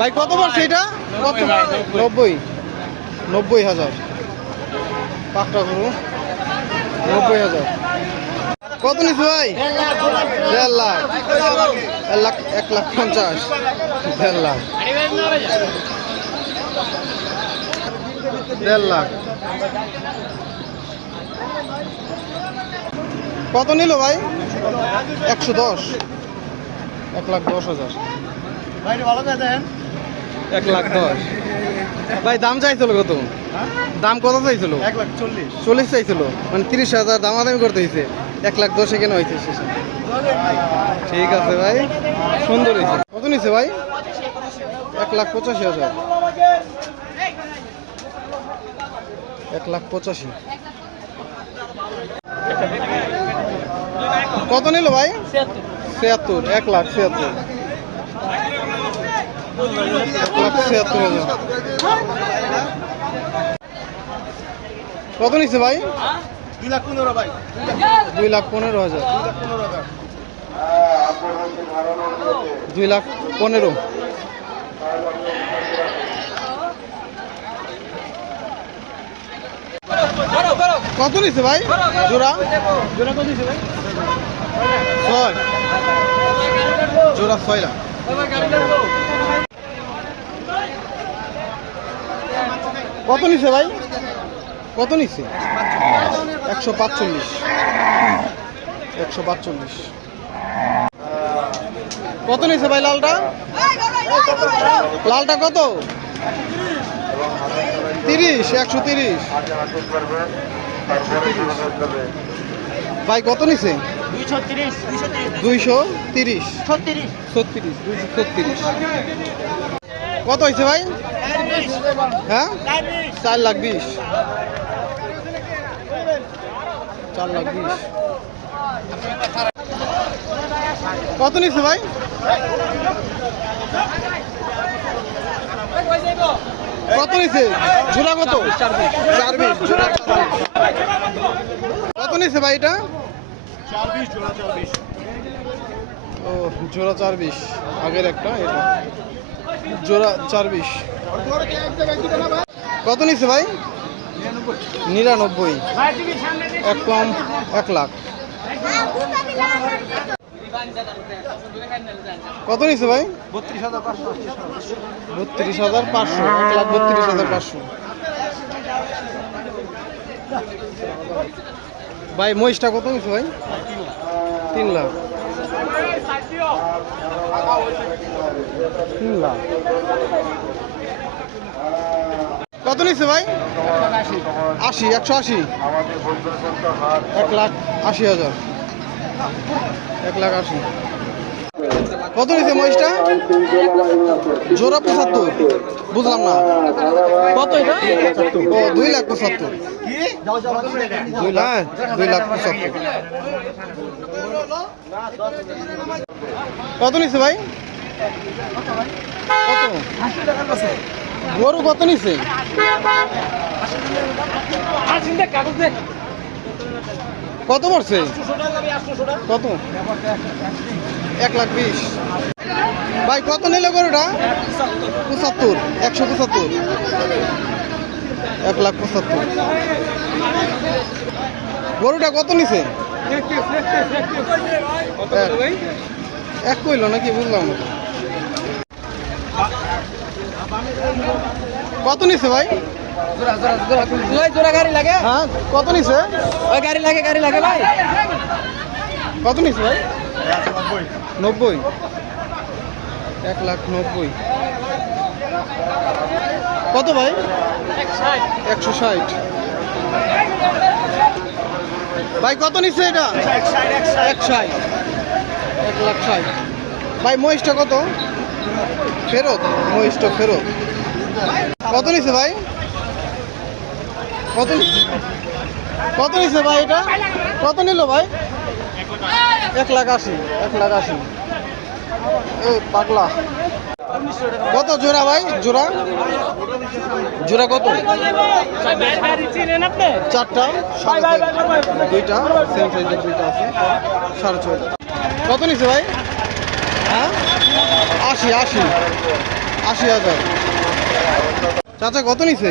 ভাই কত পড়ছে এটা? 90 90,000 পাকটা গরু 90,000। কত নিচ্ছে ভাই? 1.5 লাখ 1,50,000 1.5 লাখ 1.5 লাখ। কত নিল ভাই? 110 1,10,000 1,10,000 ভাই। দাম চাইছিল কত? দাম কত চাইছিল? 1,40,000 চাইছিল, মানে 30,000 দামাদামি করতে হয়েছে। 1,10,000 কেন হয়েছে শেষে? ঠিক আছে ভাই, সুন্দর হয়েছে। কত নিচ্ছে ভাই? 1,85,000 1,85,000। কত নিল ভাই? 76 1,76,000 1,76,000। কত নিচ্ছে ভাই? 2,15,000 ভাই। 2,15,000 2,15,000। কত নিচ্ছে ভাই জোড়া? জোড়া কত দিছে ভাই? 6 জোড়া 6 লাখ। কত নিচ্ছে ভাই? কত নিচ্ছে? 145 145। কত নিচ্ছে ভাই লালটা? লালটা কত? 30 130 ভাই কত নিচ্ছে? 230 230 36 236। কত হয়েছে ভাই? হ্যাঁ 4,20,000 4,20,000। কত নিচ্ছে ভাই? কত নিচ্ছে? জোড়া কত? 4,20 জোড়া 4,20। কত নিচ্ছে ভাই এটা? 420 জোড়া 420। ও জোড়া 4,20। আগের একটা, এটা জোড়া 4,20। কত নিচ্ছে ভাই? 99 এক কম 1 লাখ। কত নিচ্ছে ভাই? 32,500 32,500 1,32,500। ভাই মহিষটা কত নিচ্ছে ভাই? 3 লাখ 3 লাখ। কত নিচ্ছে ভাই? 80 180 1,80,000 1,80,000। কত নিচ্ছে মহিষটা? জোড়া 75। বুঝলাম না কত এটা? ও 2,75,000 2,75,000। কত নিচ্ছে ভাই? কত গরু কত নিচ্ছে? কত পড়ছে? কত? 1,20,000 ভাই। কত নিল গরুটা? 75 175 1,75,000। গরুটা কত নিছে? এক কইল নাকি? বুঝলাম না। কত নিছে ভাই? জোড়া গাড়ি লাগে? হ্যাঁ কত নিছে? ওই গাড়ি লাগে ভাই। কত নিছে ভাই? 90 1,90,000। কত ভাই? 160 ভাই। কত নিচ্ছে এটা? 160 1,60,000 ভাই। মহিষটা কত? ফেরত মহিষটা ফেরত। কত নিচ্ছে ভাই? কত নিচ্ছে ভাই এটা? কত নিল ভাই? 1,80,000 1,80,000। এই পাগলা। কত জোড়া ভাই? জোড়া কত? 4টা 2টা সেম সাইজের 2টা আছে 6.5। কত নিচ্ছে ভাই? হ্যাঁ 80 80,000। চাচা কত নিছে?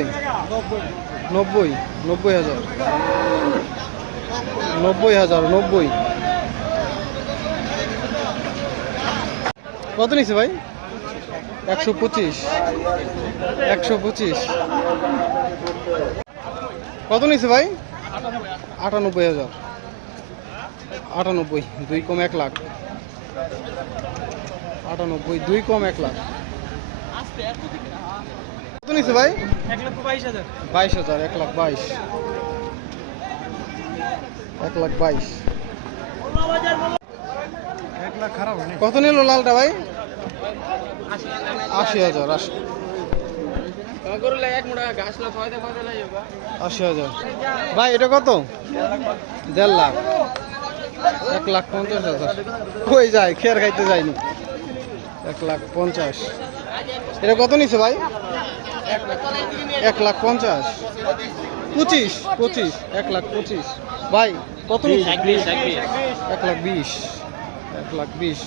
90, 90,000, 90,000, 90। কত নিছে ভাই? 125, 125। কত নিছে ভাই? 98,000, 98, 2 কম 1 লাখ। 98, 2 কম 1 লাখ। কত নিছে ভাই? 1,22,000। 22,000, 1,22,000, 1,22,000। 1 লাখ খারাপ না। কত নিল লালটা ভাই? 80,000, 80,000। ভাই এটা কত? 1.5 লাখ, 1,50,000। কই যায়? খের খাইতে যায়নি। 1,50,000। এটা কত নিছে ভাই? 1,50,000, 25, 25, 1,25,000। ভাই কত নিছে? 1,20,000, 1,20,000, 1,20,000।